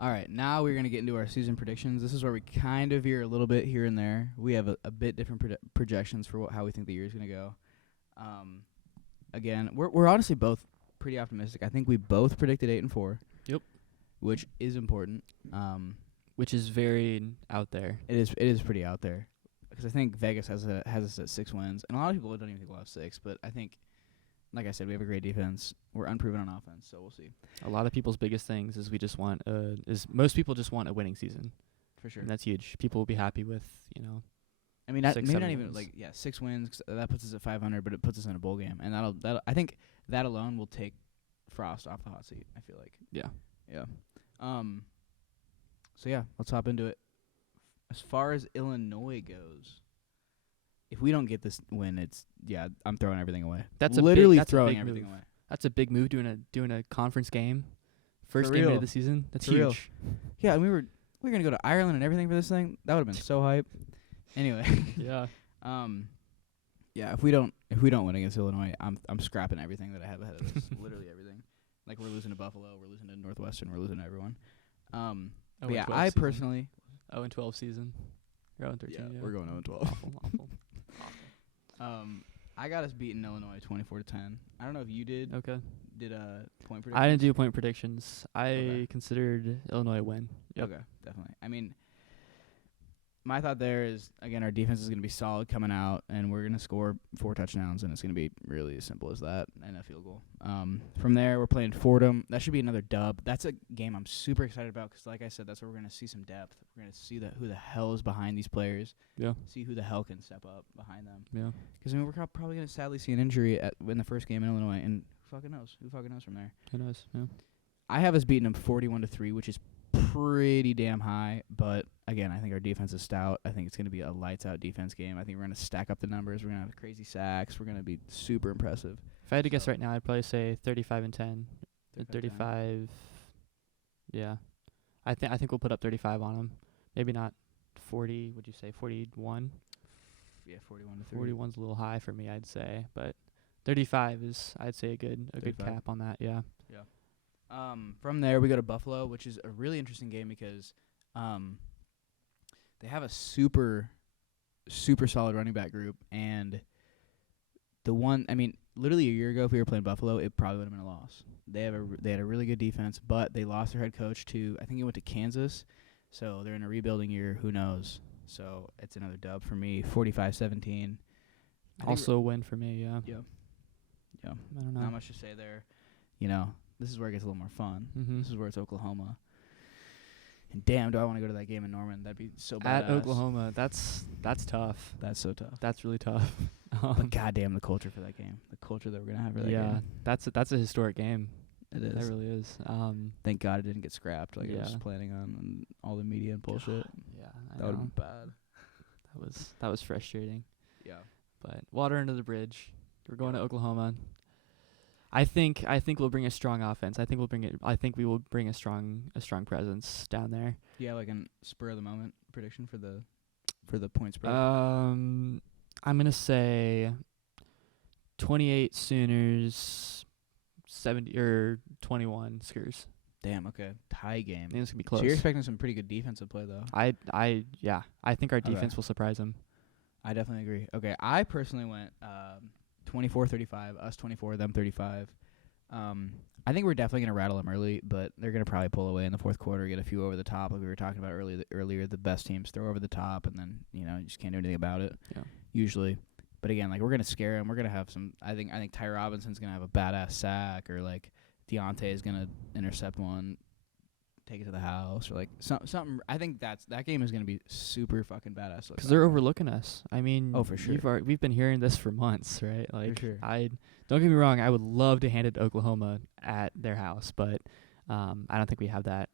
All right, now we're going to get into our season predictions. This is where we kind of veer a little bit here and there. We have a bit different projections for how we think the year is going to go. Again, we're honestly both pretty optimistic. I think we both predicted 8-4. Yep. Which is important. Which is very out there. It is pretty out there. Because I think Vegas has us at 6 wins. And a lot of people don't even think we'll have 6. But I think, like I said, we have a great defense. We're unproven on offense, so we'll see. A lot of people's biggest things is most people just want a winning season. For sure. And that's huge. People will be happy with, I mean, maybe not even 6 wins. 'Cause that puts us at 500, but it puts us in a bowl game, and that'll. I think that alone will take Frost off the hot seat. I feel like. Yeah. Yeah. So yeah, let's hop into it. As far as Illinois goes, if we don't get this win, I'm throwing everything away. That's literally that's throwing a big everything move. away. That's a big move doing a conference game, first For game real. of the season. That's For real. huge. Yeah, and we were gonna go to Ireland and everything for this thing. That would have been so hype. Anyway. Yeah. Yeah, if we don't win against Illinois, I'm scrapping everything that I have ahead of this. Literally everything. Like we're losing to Buffalo, we're losing to Northwestern, we're losing to everyone. But yeah, I personally 0-12 season. Or 0-13. Yeah, we're going 0-12. Awful. I got us beating Illinois 24-10. I don't know if you did. Okay. Did point predictions? I didn't do point predictions. I Okay. considered Illinois a win. Yep. Okay, definitely. I mean, my thought there is, again, our defense is going to be solid coming out, and we're going to score 4 touchdowns, and it's going to be really as simple as that, and a field goal. From there, we're playing Fordham. That should be another dub. That's a game I'm super excited about because, like I said, that's where we're going to see some depth. We're going to see who the hell is behind these players. Yeah. See who the hell can step up behind them. Yeah. Because, we're probably going to sadly see an injury in the first game in Illinois, and who fucking knows? Who fucking knows from there? Who knows? Yeah. I have us beating them 41-3, which is pretty damn high, but again, I think our defense is stout. I think it's going to be a lights-out defense game. I think we're going to stack up the numbers. We're going to have crazy sacks. We're going to be super impressive. If I had to guess right now, I'd probably say 35-10. 35. 35. Yeah. I think we'll put up 35 on them. Maybe not 40. Would you say 41? Yeah, 41-3. 41's a little high for me, I'd say, but 35 is, I'd say, a good 35. cap on that. Yeah. Yeah. From there, we go to Buffalo, which is a really interesting game because they have a super, super solid running back group. And literally a year ago, if we were playing Buffalo, it probably would have been a loss. They had a really good defense, but they lost their head coach to, I think he went to Kansas. So they're in a rebuilding year. Who knows? So it's another dub for me, 45-17. Also a win for me, yeah. Yeah. Yeah. I don't know. Not much to say there. This is where it gets a little more fun. Mm-hmm. This is where it's Oklahoma. And damn, do I want to go to that game in Norman. That'd be so badass. At Oklahoma, that's tough. That's so tough. That's really tough. But goddamn, the culture for that game. The culture that we're going to have for that game. That's a historic game. It is. That really is. Thank God it didn't get scrapped like I was Yeah. planning on and all the media and bullshit. Yeah, That would have been bad. That was frustrating. Yeah. But water under the bridge. We're going to Oklahoma. I think we'll bring a strong offense. I think we will bring a strong presence down there. Yeah, like a spur of the moment prediction for the point spread. I'm gonna say 28 Sooners, 70 or 21 Skurs. Damn, okay. Tie game. I think it's gonna be close. So you're expecting some pretty good defensive play though. I think our defense will surprise them. I definitely agree. Okay, I personally went 24-35, us 24, them 35. I think we're definitely going to rattle them early, but they're going to probably pull away in the fourth quarter, get a few over the top, like we were talking about earlier. The best teams throw over the top, and then you just can't do anything about it. Yeah. Usually, but again, like we're going to scare them. We're going to have some. I think Ty Robinson's going to have a badass sack, or like Deontay is going to intercept one, take it to the house, or like something. I think that game is going to be super fucking badass. Because they're overlooking us. I mean, oh, for sure. We've been hearing this for months, right? Like, for sure. Don't get me wrong. I would love to hand it to Oklahoma at their house, but I don't think we have that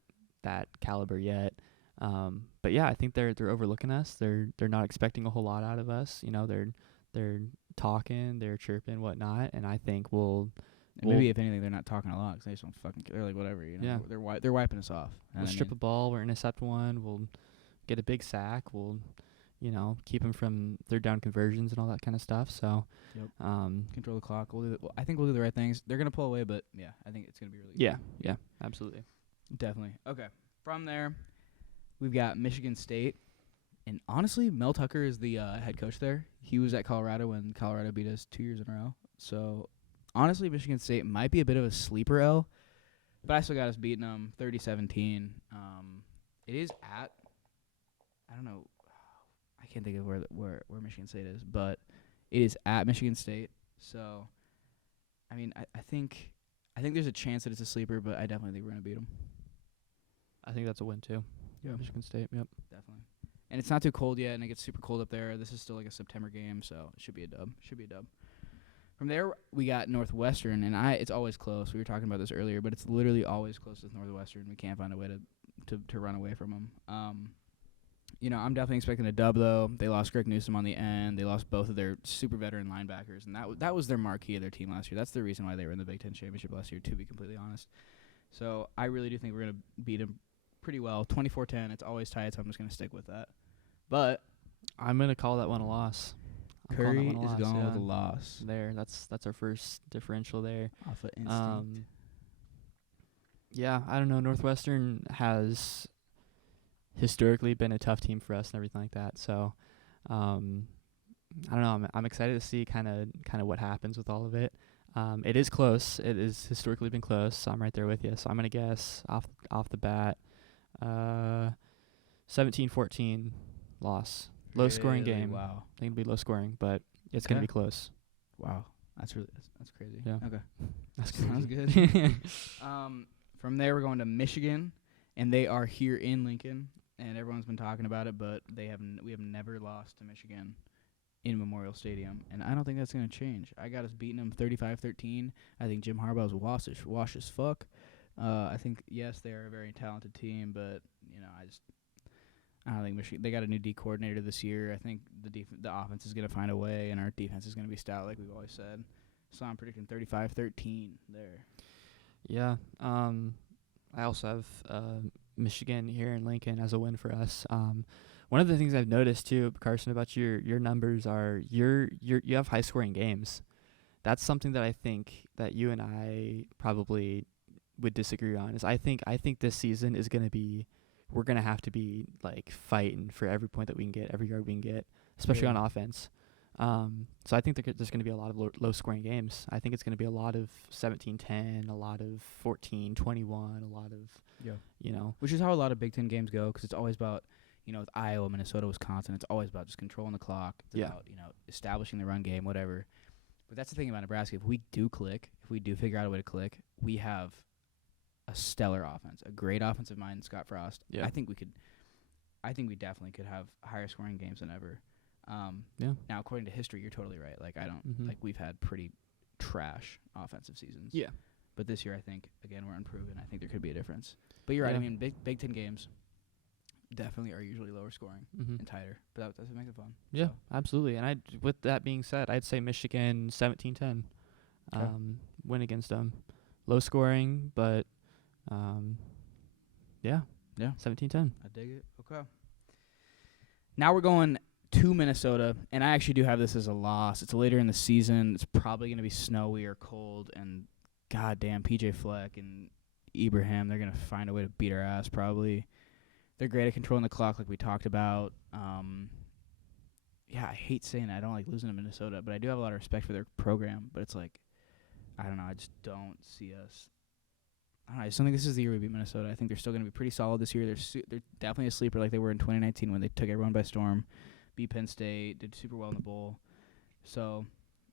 caliber yet. But yeah, I think they're overlooking us. They're not expecting a whole lot out of us. They're talking, they're chirping, whatnot, and I think we'll. And maybe if anything, they're not talking a lot because they just don't fucking care. They're like whatever, Yeah. They're wiping us off. We'll strip a ball. We'll intercept one. We'll get a big sack. We'll, keep them from third down conversions and all that kind of stuff. So, control the clock. I think we'll do the right things. They're gonna pull away, but yeah, I think it's gonna be really. Yeah, absolutely. Definitely. Okay. From there, we've got Michigan State. And honestly, Mel Tucker is the head coach there. He was at Colorado when Colorado beat us 2 years in a row. So, honestly, Michigan State might be a bit of a sleeper L. But I still got us beating them 30-17. It is at, I don't know, I can't think of where Michigan State is, but it is at Michigan State. So, I mean, I think there's a chance that it's a sleeper, but I definitely think we're going to beat them. I think that's a win too. Yeah. Michigan State. Yep. Definitely. And it's not too cold yet, and it gets super cold up there. This is still like a September game, so it should be a dub. From there, we got Northwestern, and it's always close. We were talking about this earlier, but it's literally always close with Northwestern. We can't find a way to run away from them. I'm definitely expecting a dub, though. They lost Greg Newsome on the end. They lost both of their super veteran linebackers, and that was their marquee of their team last year. That's the reason why they were in the Big Ten Championship last year, to be completely honest. So I really do think we're going to beat them pretty well. 24-10. It's always tight, so I'm just going to stick with that. But I'm going to call that one a loss. Curry is going with a loss. There, that's our first differential there. Off of instinct. Yeah, I don't know. Northwestern has historically been a tough team for us and everything like that. So, I don't know. I'm excited to see kind of what happens with all of it. It is close. It has historically been close. So I'm right there with you. So I'm gonna guess off the bat, 17-14 loss. Low scoring game. Wow. I think it'll be low scoring, but it's gonna be close. Wow. That's crazy. Yeah. Okay. That's Sounds good. From there, we're going to Michigan, and they are here in Lincoln, and everyone's been talking about it, but we have never lost to Michigan in Memorial Stadium, and I don't think that's going to change. I got us beating them 35-13. I think Jim Harbaugh's washed as fuck. I think, yes, they are a very talented team, but, I don't think Michigan. They got a new D coordinator this year. I think the offense is going to find a way, and our defense is going to be stout, like we've always said. So I'm predicting 35-13 there. Yeah. I also have Michigan here in Lincoln as a win for us. One of the things I've noticed too, Carson, about your numbers are you have high scoring games. That's something that I think that you and I probably would disagree on. I think this season is going to be, we're going to have to be like fighting for every point that we can get, every yard we can get, especially on offense. So I think there's going to be a lot of low scoring games. I think it's going to be a lot of 17-10, a lot of 14-21, a lot of, Which is how a lot of Big Ten games go, because it's always about, with Iowa, Minnesota, Wisconsin, it's always about just controlling the clock. It's about, establishing the run game, whatever. But that's the thing about Nebraska. If we do figure out a way to click, we have a stellar offense, a great offensive mind, Scott Frost. Yeah. I think we definitely could have higher scoring games than ever. Now, according to history, you're totally right. Like, I don't like we've had pretty trash offensive seasons. Yeah. But this year, I think again we're unproven. I think there could be a difference. But you're right. I mean, Big Ten games definitely are usually lower scoring and tighter. But that's what makes it fun. Yeah, absolutely. And with that being said, I'd say Michigan 17-10 win against them. Low scoring, but 17-10. I dig it. Okay. Now we're going to Minnesota, and I actually do have this as a loss. It's later in the season. It's probably going to be snowy or cold, and goddamn PJ Fleck and Ibrahim, they're going to find a way to beat our ass probably. They're great at controlling the clock like we talked about. I hate saying that. I don't like losing to Minnesota, but I do have a lot of respect for their program. But it's like, I don't know. I just don't see us. I just don't think this is the year we beat Minnesota. I think they're still going to be pretty solid this year. They're definitely a sleeper like they were in 2019 when they took everyone by storm, beat Penn State, did super well in the bowl. So,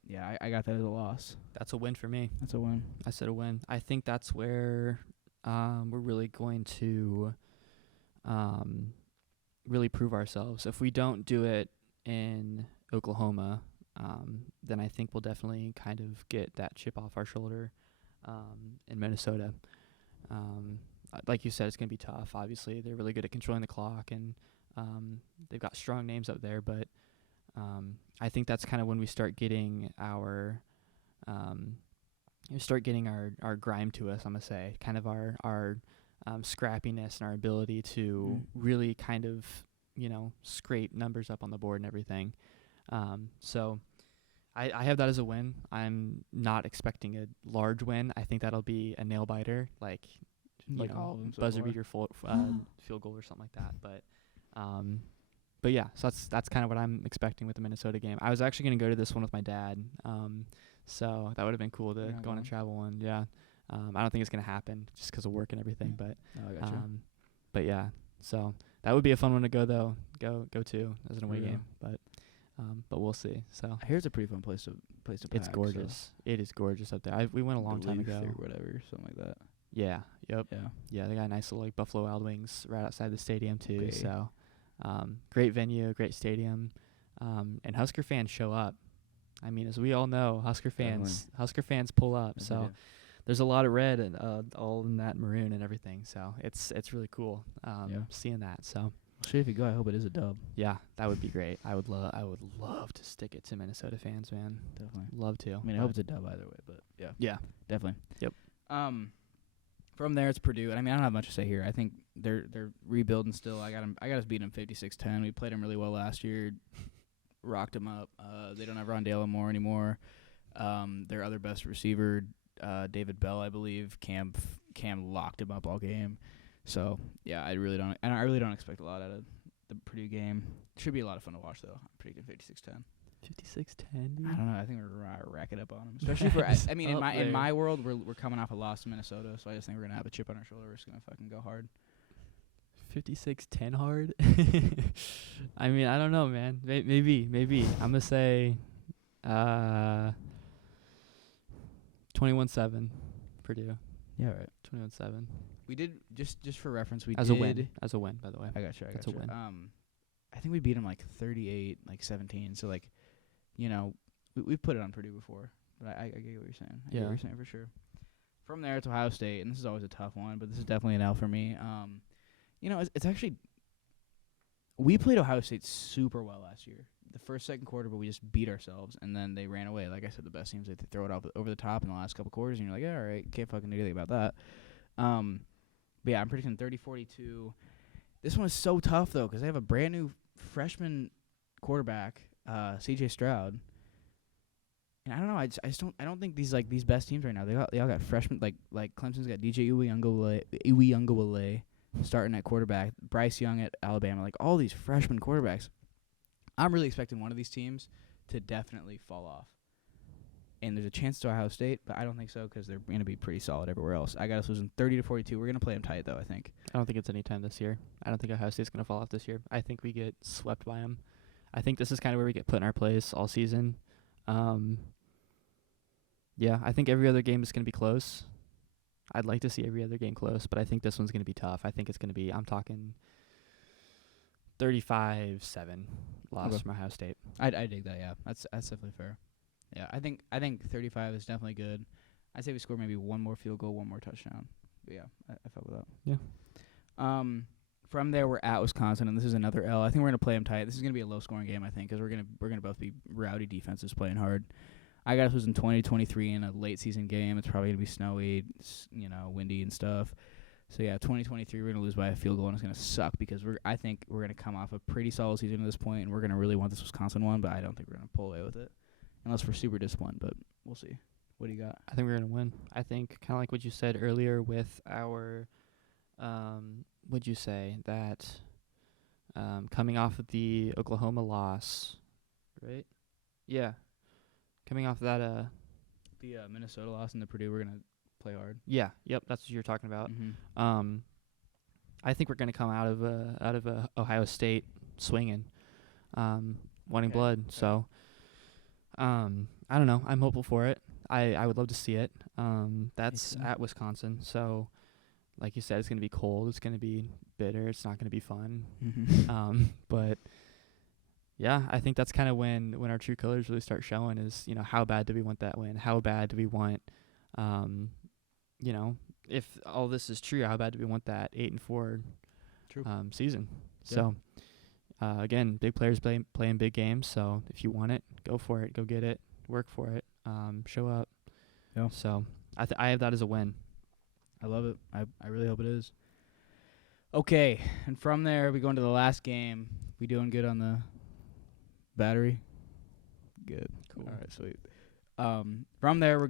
yeah, I got that as a loss. That's a win for me. That's a win. I said a win. I think that's where we're really going to really prove ourselves. If we don't do it in Oklahoma, then I think we'll definitely kind of get that chip off our shoulder in Minnesota. Like you said, it's going to be tough. Obviously, they're really good at controlling the clock, and they've got strong names up there. But I think that's kind of when we start getting our our grime to us. I'm gonna say, kind of our scrappiness and our ability to really kind of scrape numbers up on the board and everything. So I have that as a win. I'm not expecting a large win. I think that'll be a nail biter, like like all of them so buzzer far. beater field goal or something like that. But yeah, so that's kind of what I'm expecting with the Minnesota game. I was actually going to go to this one with my dad, so that would have been cool to go on a travel one. Yeah, I don't think it's going to happen just because of work and everything. But I gotcha. but yeah, so that would be a fun one to go though. Go to as an away game, but we'll see. So I hear it's a pretty fun place to pack. it's gorgeous. So. It is gorgeous up there. We went a long time ago. Or whatever, something like that. Yeah. Yep. Yeah. Yeah, they got a nice little like Buffalo Wild Wings right outside the stadium too. Okay. So, great venue, great stadium, and Husker fans show up. I mean, as we all know, Husker fans pull up. Yes, so there's a lot of red and all in that maroon and everything. So it's really cool seeing that. So. Shit, if you go, I hope it is a dub. Yeah, that would be great. I would love to stick it to Minnesota fans, man. Definitely. Love to. I mean, I hope it's a dub either way, but yeah. Yeah. Definitely. Yep. From there it's Purdue, and I mean I don't have much to say here. I think they're rebuilding still. I got us beating them 56-10. We played them really well last year, rocked them up. They don't have Rondale Moore anymore. Their other best receiver, David Bell, I believe, Cam locked him up all game. So yeah, I really don't expect a lot out of the Purdue game. Should be a lot of fun to watch though. I'm predicting 56-10. 56-10, dude. I don't know. I think we're rack it up on them, especially for. I mean, in my world, we're coming off a loss to Minnesota, so I just think we're gonna have a chip on our shoulder. We're just gonna fucking go hard. 56-10 hard. I mean, I don't know, man. Maybe. I'm gonna say 21-7, Purdue. Yeah, right. 21-7. We did just for reference. We as did a win. As a win, by the way. I got you. That's a win. I think we beat them like 38, like 17. So like, we've put it on Purdue before. But I get what you're saying. I get what you're saying for sure. From there, it's Ohio State, and this is always a tough one, but this is definitely an L for me. It's actually we played Ohio State super well last year. The first, second quarter, but we just beat ourselves, and then they ran away. Like I said, the best teams, they throw it over the top in the last couple quarters, and you're like, yeah, all right, can't fucking do anything about that. But yeah, I'm predicting 30-42. This one is so tough though, because they have a brand new freshman quarterback, C.J. Stroud. And I don't know. I don't think these best teams right now. They all got freshmen like Clemson's got DJ Uiagalelei starting at quarterback, Bryce Young at Alabama. Like all these freshman quarterbacks. I'm really expecting one of these teams to definitely fall off. And there's a chance to Ohio State, but I don't think so because they're going to be pretty solid everywhere else. I got us losing 30-42. We're going to play them tight though, I think. I don't think it's any time this year. I don't think Ohio State's going to fall off this year. I think we get swept by them. I think this is kind of where we get put in our place all season. Yeah, I think every other game is going to be close. I'd like to see every other game close, but I think this one's going to be tough. I think it's going to be, I'm talking 35-7 loss from Ohio State. I dig that, yeah. That's definitely fair. Yeah, I think 35 is definitely good. I'd say we score maybe one more field goal, one more touchdown. But yeah, I fuck with that. Yeah. From there, we're at Wisconsin, and this is another L. I think we're going to play them tight. This is going to be a low-scoring game, I think, because we're gonna both be rowdy defenses playing hard. I got us losing 20-23 in a late-season game. It's probably going to be snowy, windy and stuff. So, yeah, 20-23, we're going to lose by a field goal, and it's going to suck because I think we're going to come off a pretty solid season at this point, and we're going to really want this Wisconsin one, but I don't think we're going to pull away with it unless we're super disciplined, but we'll see. What do you got? I think we're going to win. I think kind of like what you said earlier with our would you say that coming off of the Oklahoma loss, right? Yeah. Coming off that the Minnesota loss and the Purdue, we're going to play hard. Yeah, yep, that's what you're talking about. Mm-hmm. I think we're going to come out of Ohio State swinging, wanting blood. So I don't know. I'm hopeful for it. I would love to see it. That's at Wisconsin. So like you said, it's going to be cold. It's going to be bitter. It's not going to be fun. Mm-hmm. But yeah, I think that's kind of when our true colors really start showing is, how bad do we want that win? How bad do we want, if all this is true, how bad do we want that 8-4 season? Yeah. So, again, big players playing big games. So if you want it, go for it. Go get it. Work for it. Show up. Yeah. So I have that as a win. I love it. I really hope it is. Okay, and from there we go into the last game. We doing good on the battery? Good. Cool. All right, sweet. From there,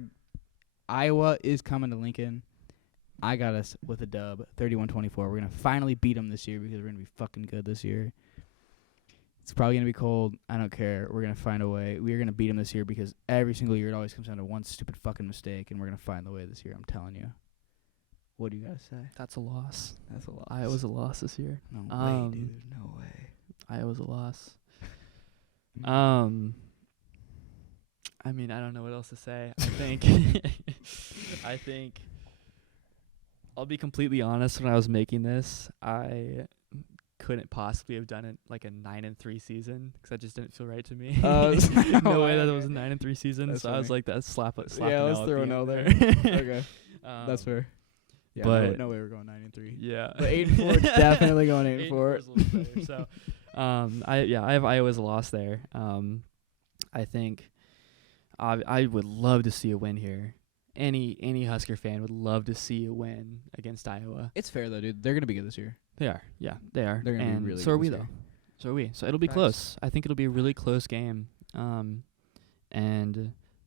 Iowa is coming to Lincoln. I got us with a dub, 31-24. We're going to finally beat them this year because we're going to be fucking good this year. It's probably going to be cold. I don't care. We're going to find a way. We're going to beat them this year because every single year it always comes down to one stupid fucking mistake, and we're going to find the way this year. I'm telling you. What do you guys say? That's a loss. That's a loss. Iowa's a loss this year. No way, dude. No way. Iowa's a loss. I mean, I don't know what else to say. I think I think I'll be completely honest. When I was making this, I couldn't possibly have done it like a 9-3 season because that just didn't feel right to me. No way that it was a 9-3 season. That's so funny. I was like, "That's slap it." Yeah, let's throw an L there. Okay, that's fair. Yeah, but no way we're going 9-3. Yeah, but 8-4 definitely going 8-4. is a little better. So, I have Iowa's loss there. I think I would love to see a win here. Any Husker fan would love to see a win against Iowa. It's fair though, dude. They're gonna be good this year. They are. Yeah, they are. They're gonna be and really so good are we this though. year. So are we. So it'll be Facts. close. I think it'll be a really close game. And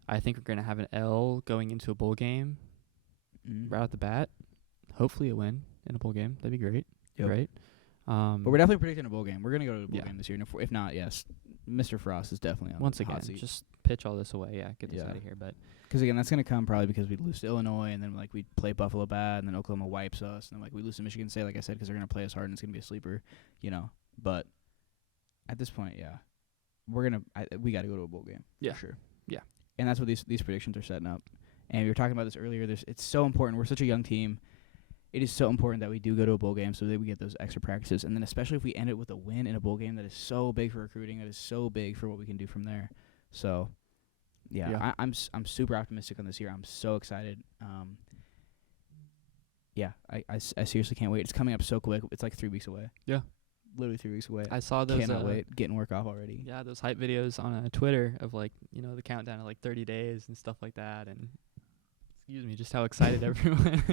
I think we're gonna have an L going into a bowl game right off the bat. Hopefully a win in a bowl game. That'd be great. Yep. Right. But we're definitely predicting a bowl game. We're gonna go to a bowl Yeah. game this year. And if not, yes, Mr. Frost is definitely on Once the again, hot seat. just pitch all this away. Yeah, get this Yeah. out of here. But Because again, that's gonna come probably because we lose to Illinois, and then like we play Buffalo bad, and then Oklahoma wipes us, and then like we lose to Michigan State, like I said, because they're gonna play us hard, and it's gonna be a sleeper, you know. But at this point, yeah, we got to go to a bowl game. Yeah. For sure. Yeah. And that's what these predictions are setting up. And we were talking about this earlier. It's so important. We're such a young team. It is so important that we do go to a bowl game so that we get those extra practices, and then especially if we end it with a win in a bowl game, that is so big for recruiting. That is so big for what we can do from there. So. Yeah. I'm super optimistic on this year. I'm so excited. I seriously can't wait. It's coming up so quick. It's like 3 weeks away. Yeah. Literally 3 weeks away. I saw those. Cannot wait. Getting work off already. Yeah, those hype videos on Twitter of like, the countdown of like 30 days and stuff like that. And excuse me, just how excited everyone.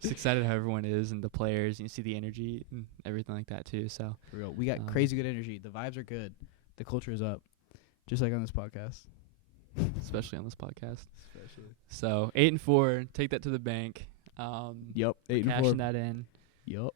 Just excited how everyone is and the players. And you see the energy and everything like that too. So For real. We got crazy good energy. The vibes are good. The culture is up. Just like on this podcast. especially on this podcast. So 8-4, take that to the bank. Yep. 8-4. Cashing that in. Yup.